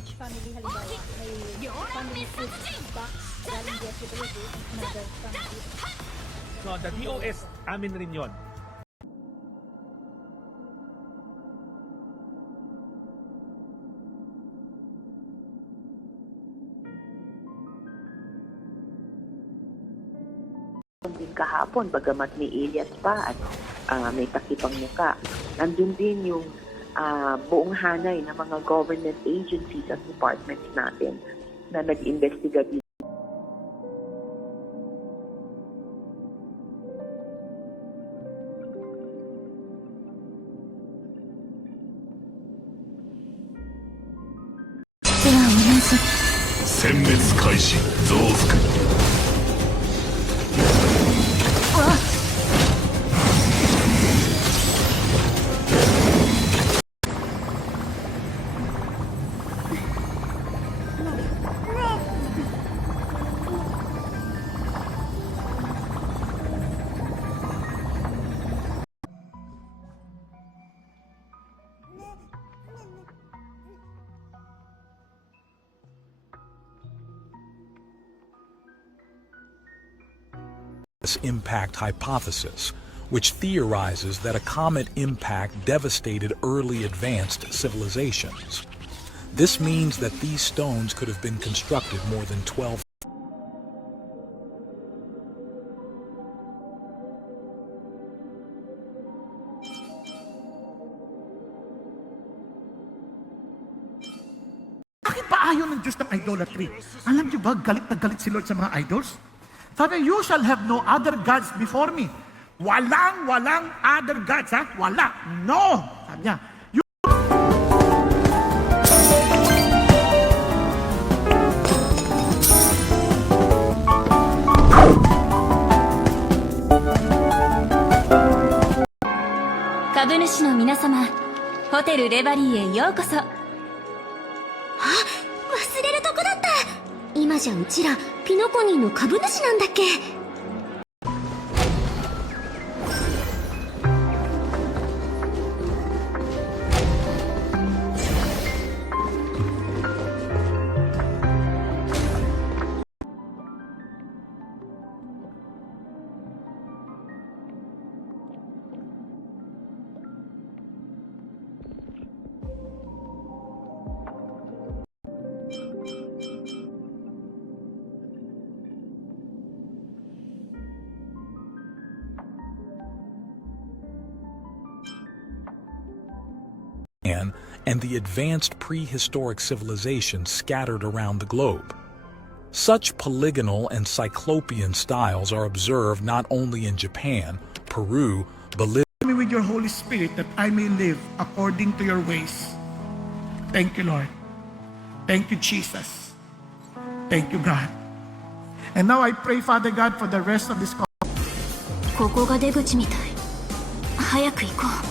each family halimbawa may family food box galing DSWD, another family. No, the DOS, amin rin yon. Din kahapon, bagamat may alias pa at may takipang muka. Nandun din yung buong hanay ng mga government agencies at departments natin na nag-investiga dito. Impact hypothesis, which theorizes that a comet impact devastated early advanced civilizations. This means that these stones could have been constructed more than 12. Bakit ba ayaw ng Diyos ng idolatry? Alam niyo ba, galit na galit si Lord sa mga idols? Sabi, you shall have no other gods before me. Walang other gods, ha? Wala. No! Sabi niya,株主の皆様、ホテルレバリーへようこそ。あ、忘れるとこだった。今じゃうちらピノコニーの株主なんだっけ。And the advanced prehistoric civilizations scattered around the globe. Such polygonal and cyclopean styles are observed not only in Japan, Peru, Bolivia. me with your Holy Spirit that I may live according to your ways. Thank you, Lord. Thank you, Jesus. Thank you, God. And now I pray, Father God, for the rest of this call. ここが出口みたい。早く行こう。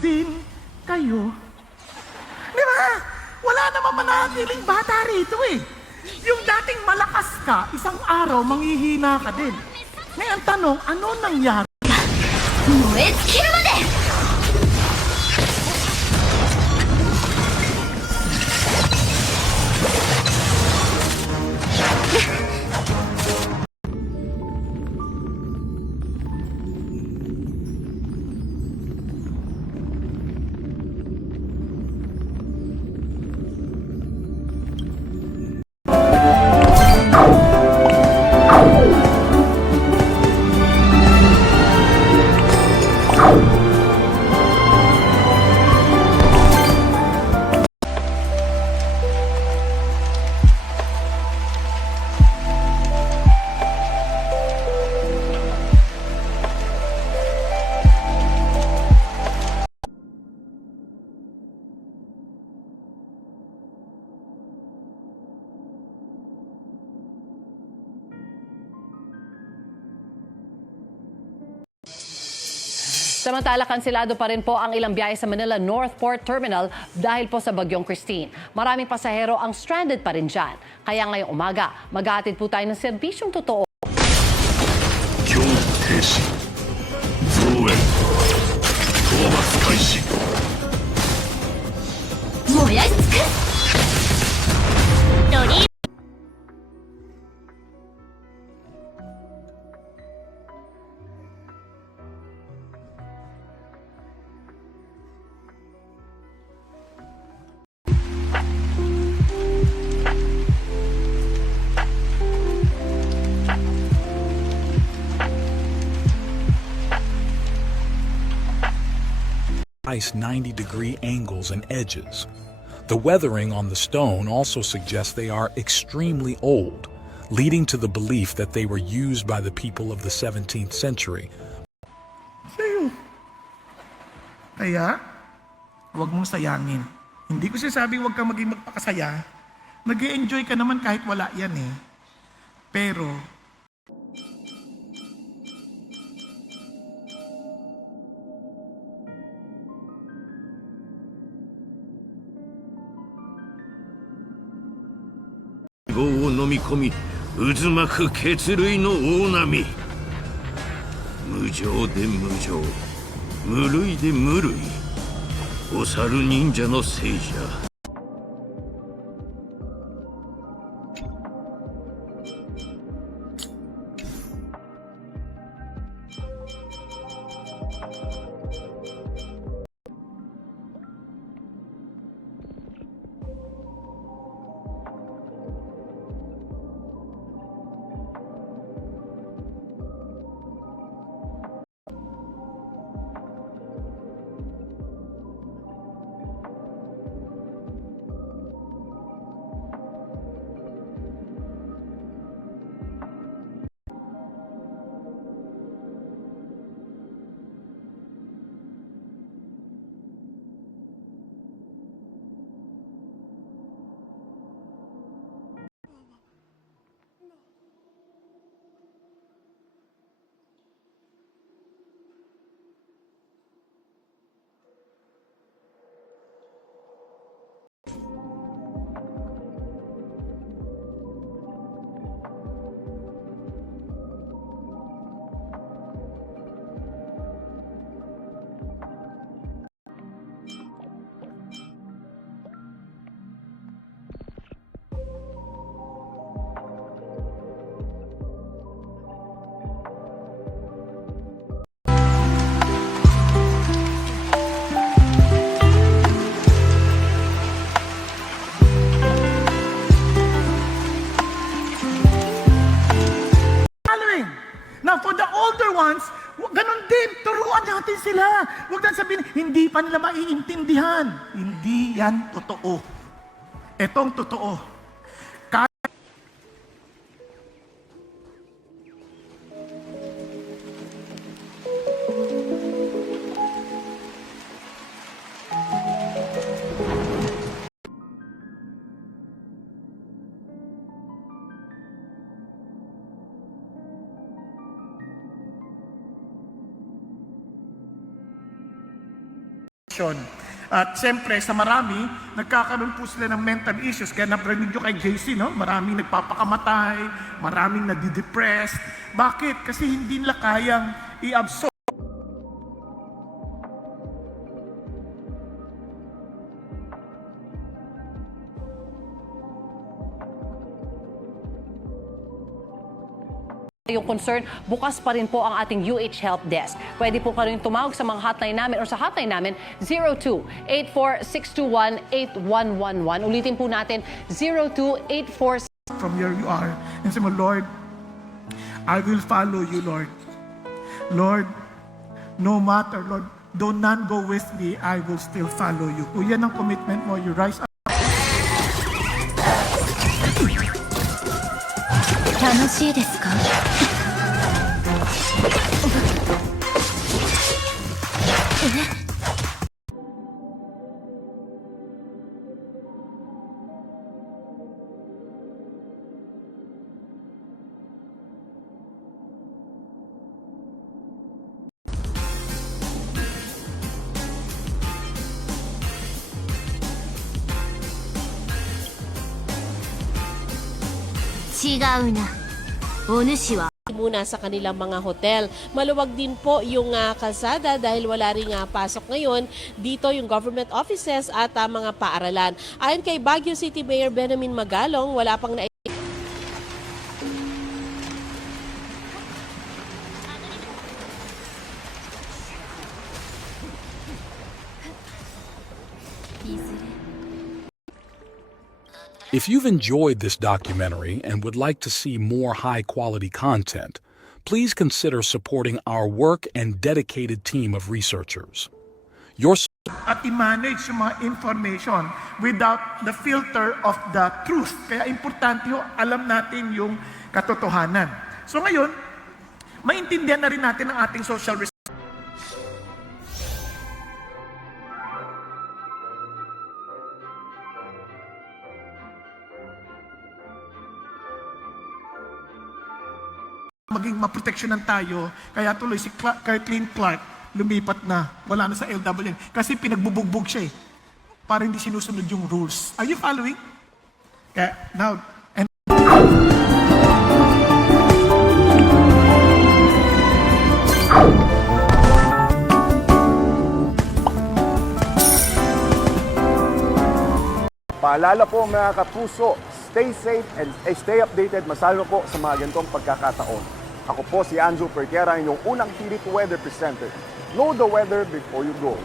Din kayo. Di ba? Wala naman manatiling bata rito eh. Yung dating malakas ka, isang araw manghihina ka din. Ngayon tanong, ano nangyari? 燃え尽きるまで。Ow! Samantala, kansilado pa rin po ang ilang biyahe sa Manila North Port Terminal dahil po sa bagyong Christine. Maraming pasahero ang stranded pa rin dyan. Kaya ngayong umaga, maghahatid po tayo ng serbisyong totoo. 今日停止増援討伐開始燃やし尽くドリー 90-degree angles and edges. The weathering on the stone also suggests they are extremely old, leading to the belief that they were used by the people of the 17th century. Sa'yo. Kaya, huwag mong sayangin. Hindi ko sinasabi huwag kang maging magpakasaya. Nag-i-enjoy ka naman kahit wala yan eh. Pero,希望を飲み込み渦巻く血類の大波無情で無情無類で無類お猿忍者の聖者now for the older ones, ganun din, turuan natin sila. Huwag na sabihin, hindi pa nila maiintindihan. Hindi yan totoo. Etong totoo. At siyempre, sa marami, nagkakaroon po sila ng mental issues. Kaya nabrinig nyo kay JC, no? Maraming nagpapakamatay, maraming nadidepressed. Bakit? Kasi hindi nila kayang i-absorb yung concern, bukas pa rin po ang ating UH Help Desk. Pwede po kayo tumawag sa mga hotline namin o sa hotline namin 02-84621-8111. Ulitin po natin 02-846 from where you are and say mo, Lord, I will follow you, Lord. Lord, no matter, Lord, though none go with me, I will still follow you. Kung yan ang commitment mo, you rise up. 楽しいですか違うな。お主は muna sa kanilang mga hotel. Maluwag din po yung kalsada dahil wala ring pasok ngayon dito yung government offices at mga paaralan. Ayon kay Baguio City Mayor Benjamin Magalong, wala pang na If you've enjoyed this documentary and would like to see more high-quality content, please consider supporting our work and dedicated team of researchers. Your At i-manage yung mga information without the filter of the truth. Kaya importante yung alam natin yung katotohanan. So ngayon, maintindihan na rin natin ang ating social maging maproteksyonan tayo, kaya tuloy si Kathleen Clark lumipat na, wala na sa LWN. Kasi pinagbubugbog siya eh, para hindi sinusunod yung rules. Are you following? Kaya, now, and Paalala po mga kapuso, stay safe and stay updated masalo po sa mga ganitong pagkakataon. Ako po si Andrew Perquera, inyong unang Pilit Weather Presenter. Know the weather before you go.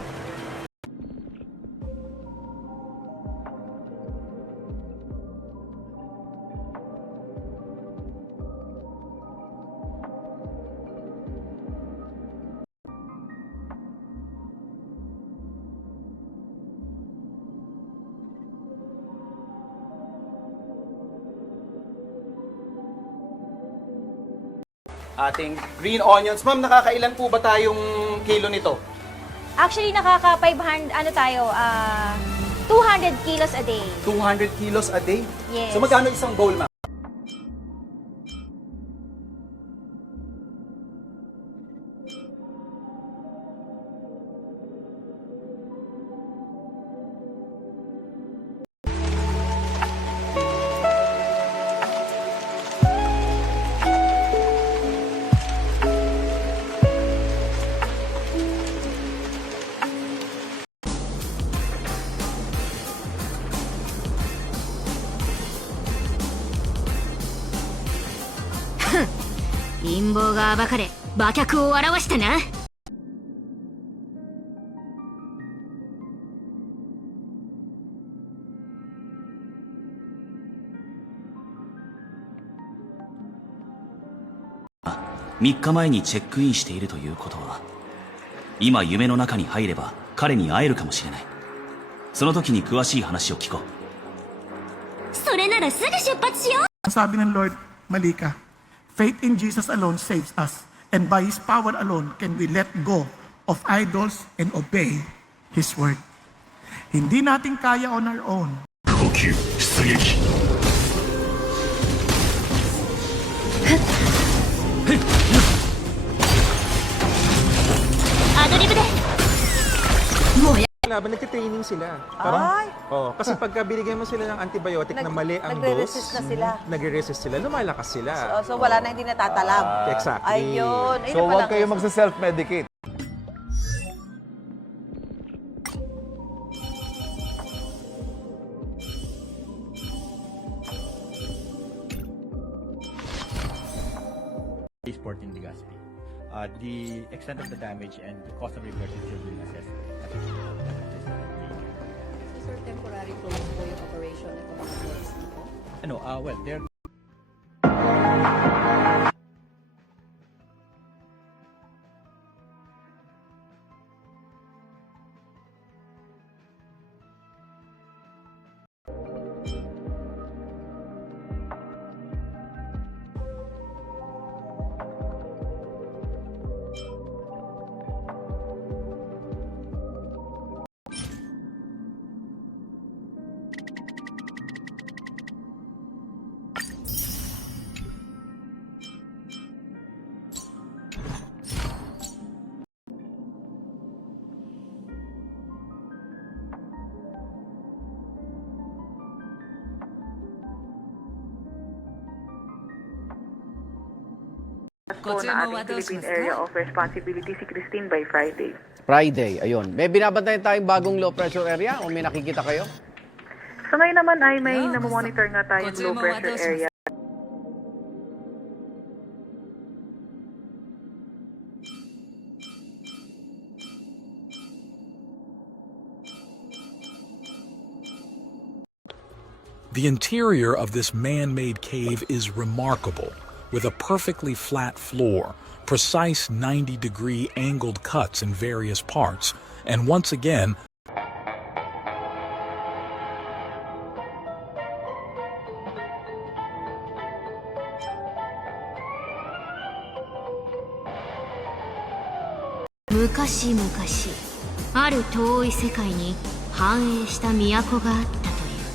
Ating green onions. Ma'am, nakakailan po ba tayong kilo nito? Actually, nakaka 500, 200 kilos a day. 200 kilos a day? Yes. So magkano isang bowl, ma'am?3日前にチェックインしているということは、今夢の中に入れば彼に会えるかもしれない。その時に詳しい話を聞こう。それならすぐ出発しよう。 sabi ng Lord, Malika, faith in Jesus alone saves us, and by His power alone can we let go of idols and obey His word. Hindi natin kaya on our own. 呼吸出撃 アドリブで Laban, nagtitraining sila. Parang, kasi pagka binigyan mo sila ng antibiotic na mali ang dose, nagre-resist sila, lumalakas sila. So wala na hindi natatalab. Exactly. Ayun. So huwag kayo magsa-self-medicate. Port in Legazpi. The extent of the damage and the cost of repairs is still being assessed. Sir, temporary close po yung operation ng mga police dito? Well, they're po na ating Philippine Area of Responsibility si Christine by Friday. Friday, ayun. May binabantayan tayong bagong low pressure area o may nakikita kayo? So ngayon naman ay may namomonitor nga tayong low pressure area. The interior of this man-made cave is remarkable, with a perfectly flat floor, precise 90-degree angled cuts in various parts, and once again,昔ある遠い世界に繁栄した都があったという。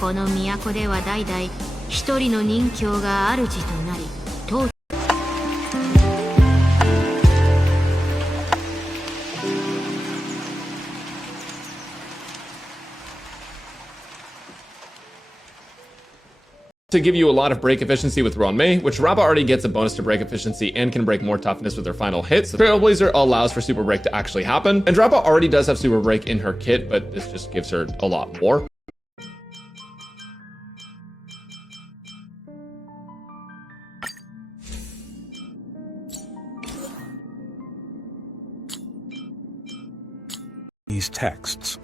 この都では代々一人の人侠が主となり統治。To give you a lot of break efficiency with Ron-Mei, which Rappa already gets a bonus to break efficiency and can break more toughness with her final hits. Trailblazer allows for super break to actually happen, and Rappa already does have super break in her kit, but this just gives her a lot more. These texts.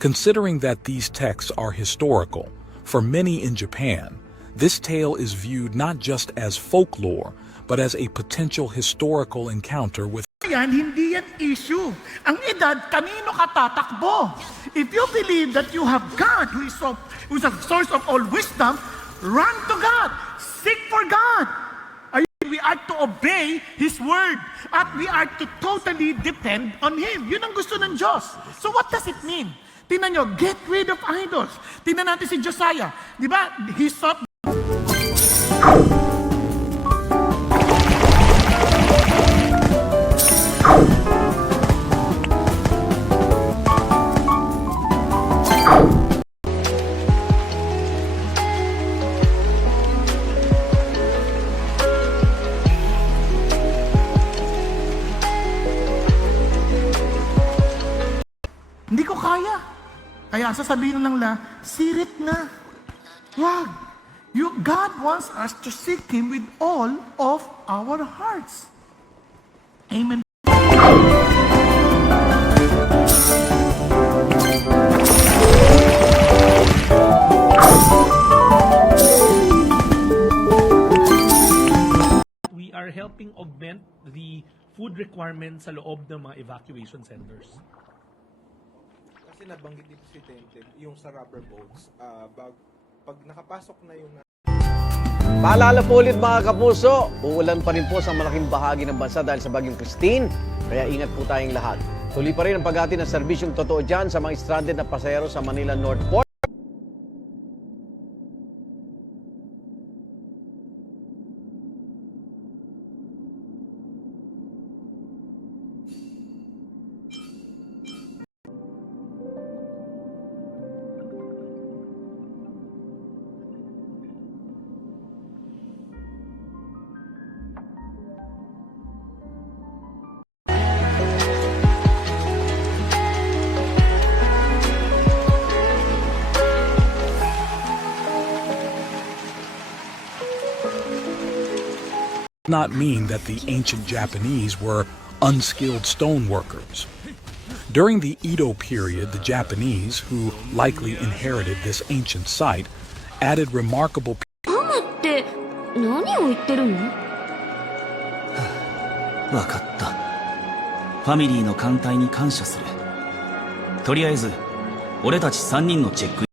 Considering that these texts are historical, for many in Japan, this tale is viewed not just as folklore, but as a potential historical encounter with. Yan, hindi yan issue. Ang edad, kanino ka tatakbo? If you believe that you have God who is a source of all wisdom, run to God. Seek for God. We are to obey His word at we are to totally depend on Him. Yun ang gusto ng Diyos. So what does it mean? Tingnan nyo, get rid of idols. Tingnan natin si Josiah. Di ba? He sought. Hindi ko kaya. Kaya sasabihin lang na, sirit na. Wag. God wants us to seek Him with all of our hearts. Amen. We are helping augment the food requirements sa loob ng mga evacuation centers. Kasi nabanggit dito si Temtem, yung sa rubber boats, pag nakapasok na yung... Paalala po ulit mga kapuso, uulan pa rin po sa malaking bahagi ng bansa dahil sa bagyong Christine, kaya ingat po tayong lahat. Tuloy pa rin ang paghatid ng serbisyong totoo dyan sa mga stranded na pasahero sa Manila North Port. Not mean that the ancient Japanese were unskilled stoneworkers. During the Edo period, the Japanese, who likely inherited this ancient site, added remarkable. って何を言ってるの？わかった。ファミリーの艦隊に感謝する。とりあえず、俺たち3人のチェック。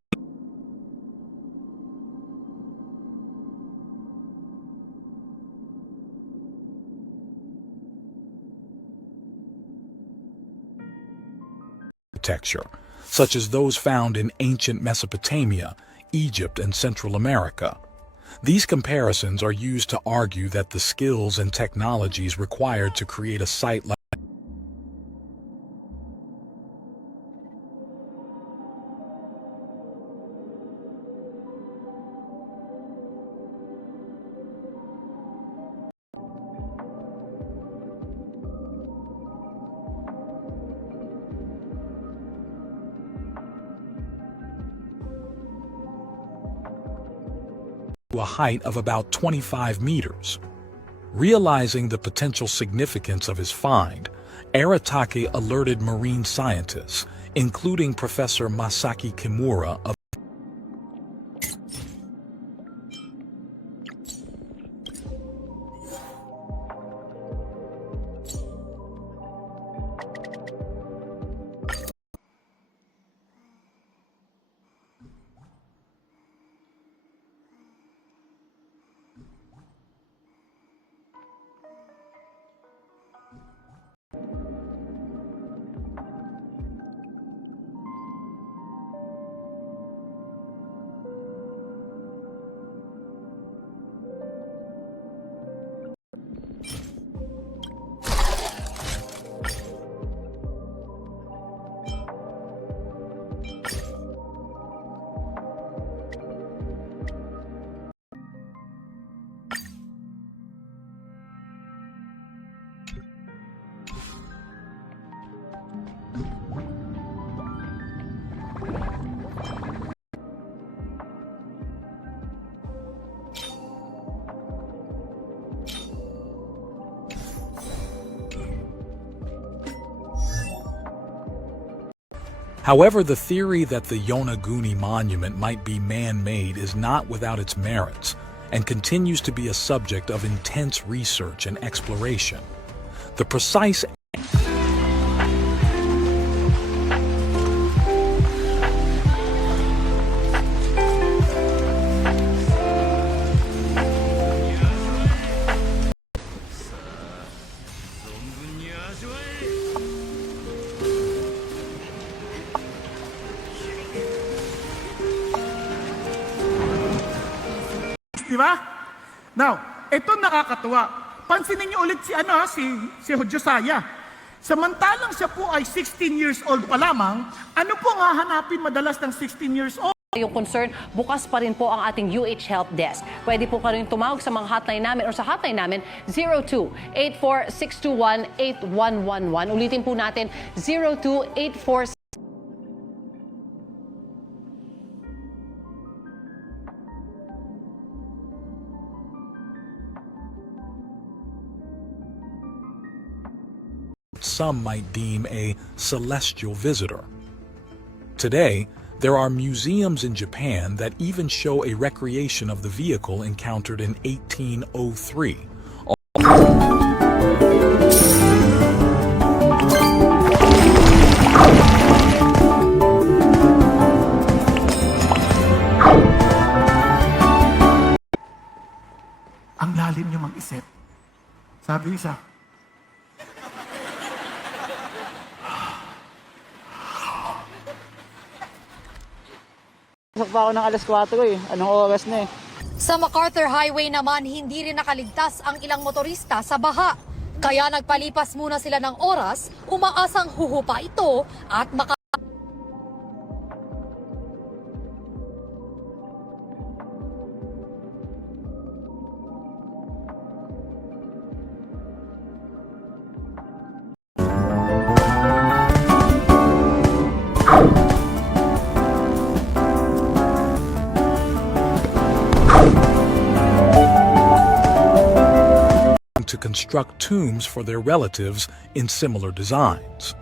Architecture, such as those found in ancient Mesopotamia, Egypt, and Central America. These comparisons are used to argue that the skills and technologies required to create a site like to a height of about 25 meters. Realizing the potential significance of his find, Aratake alerted marine scientists, including Professor Masaki Kimura of However, the theory that the Yonaguni monument might be man-made is not without its merits and continues to be a subject of intense research and exploration. The precise Di ba? Now, ito nakakatuwa. Pansinin niyo ulit si Josiah. Samantalang siya po ay 16 years old pa lamang, ano po ang hahanapin madalas ng 16 years old? Yung concern, bukas pa rin po ang ating UH Help Desk. Pwede po kayong tumawag sa mga hotline namin o sa hotline namin 02-84621-8111. Ulitin po natin 02-846. some might deem a celestial visitor. Today, there are museums in Japan that even show a recreation of the vehicle encountered in 1803. Ang lalim niyo mag-isip. Sabi isa, pasok pa ako ng alas 4 eh. Anong oras na eh? Sa MacArthur Highway naman, hindi rin nakaligtas ang ilang motorista sa baha. Kaya nagpalipas muna sila ng oras, umaasang huhupa ito at to construct tombs for their relatives in similar designs.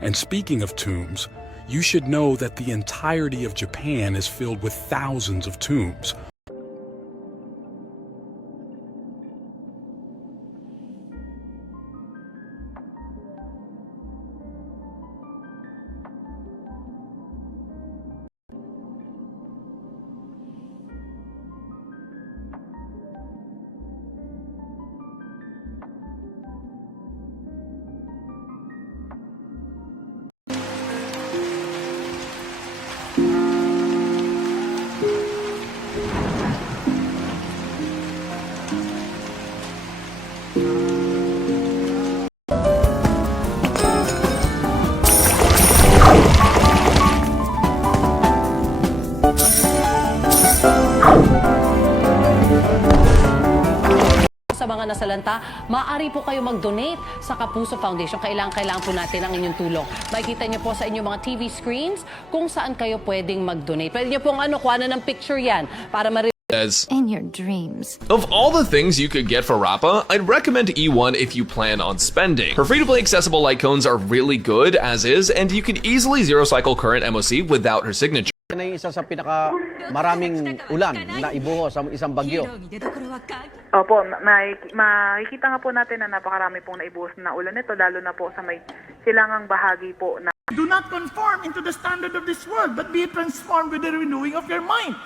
And speaking of tombs, you should know that the entirety of Japan is filled with thousands of tombs. Sa mga nasalanta, maaari po kayo mag-donate sa Kapuso Foundation. Kailangan po natin ang inyong tulong. Makikita niyo po sa inyong mga TV screens kung saan kayo pwedeng mag-donate. Pwede niyo pong kuha na ng picture yan para As In your dreams. of all the things you could get for Rappa, I'd recommend E1 if you plan on spending. Her free-to-play accessible light cones are really good as is, and you can easily zero-cycle current MOC without her signature. Yan ay isa sa pinaka maraming ulan na ibuhos sa isang bagyo. Opo, makikita nga po natin na napakarami pong naibuhos na ulan nito, lalo na po sa may silangang bahagi po na. Do not conform into the standard of this world, but be transformed with the renewing of your mind.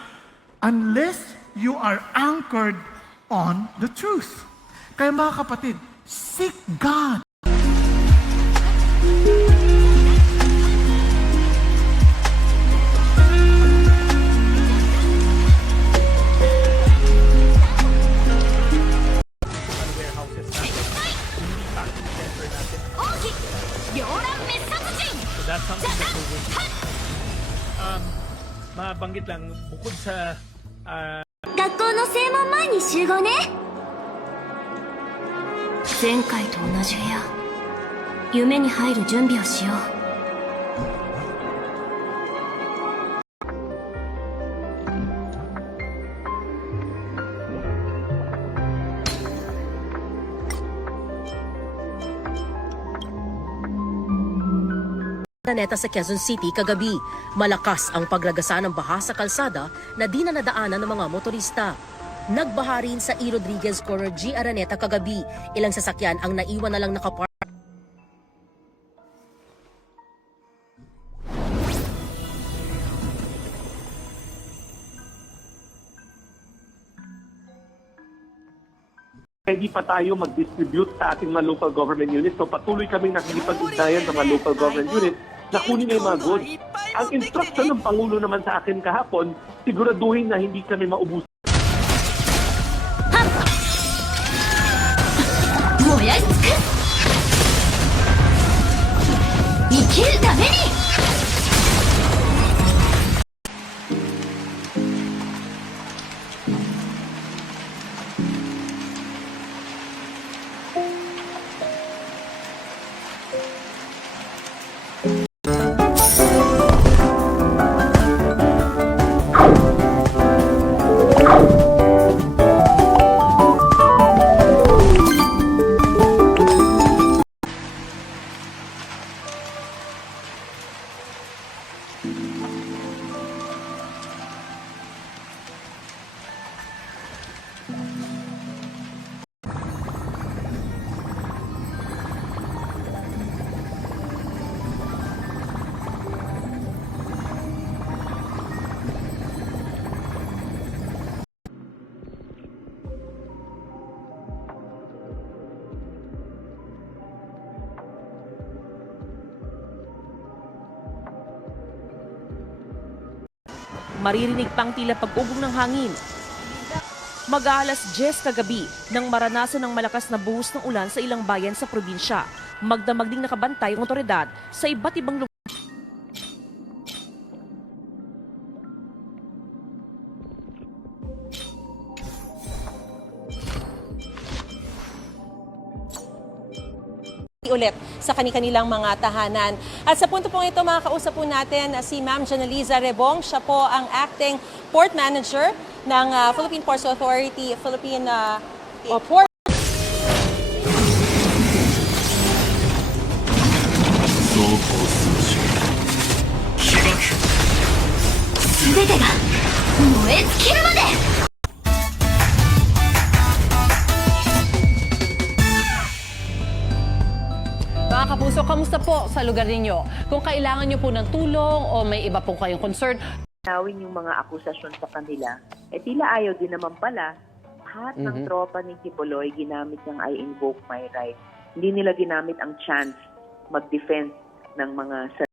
Unless you are anchored on the truth. Kaya mga kapatid, seek God. So that's something that we're working on. Mabanggit lang, bukod sa 学校の正門前に集合ね。前回と同じ部屋。夢に入る準備をしよう。Araneta sa Quezon City kagabi. Malakas ang paglagasa ng baha sa kalsada na di na nadaanan ng mga motorista. Nagbaha rin sa E. Rodriguez Corner G. Araneta kagabi. Ilang sasakyan ang naiwan na lang nakapark. Hindi pa tayo mag-distribute sa ating mga local government units. So patuloy kaming nakikipag-ugnayan sa mga local government units na kunin yung mga goods. Ang instruction ng Pangulo naman sa akin kahapon, siguraduhin na hindi kami maubos. Maririnig pang tila pag-ubog ng hangin. Mag-aalas 10 kagabi nang maranasan ng malakas na buhos ng ulan sa ilang bayan sa probinsya. Magdamag ding nakabantay ang otoridad sa iba't ibang lugar. Ulit sa kanilang mga tahanan. At sa punto pong ito, makakausap po natin si Ma'am Janeliza Rebong. Siya po ang acting port manager ng Philippine Ports Authority, Philippine Port. Mga kapuso, kamusta po sa lugar ninyo? Kung kailangan nyo po ng tulong o may iba po kayong concern, Nawin yung mga akusasyon sa kanila, tila ayaw din naman pala. Lahat ng tropa ni Kibuloy ginamit niyang I invoke my right. Hindi nila ginamit ang chance mag-defense ng mga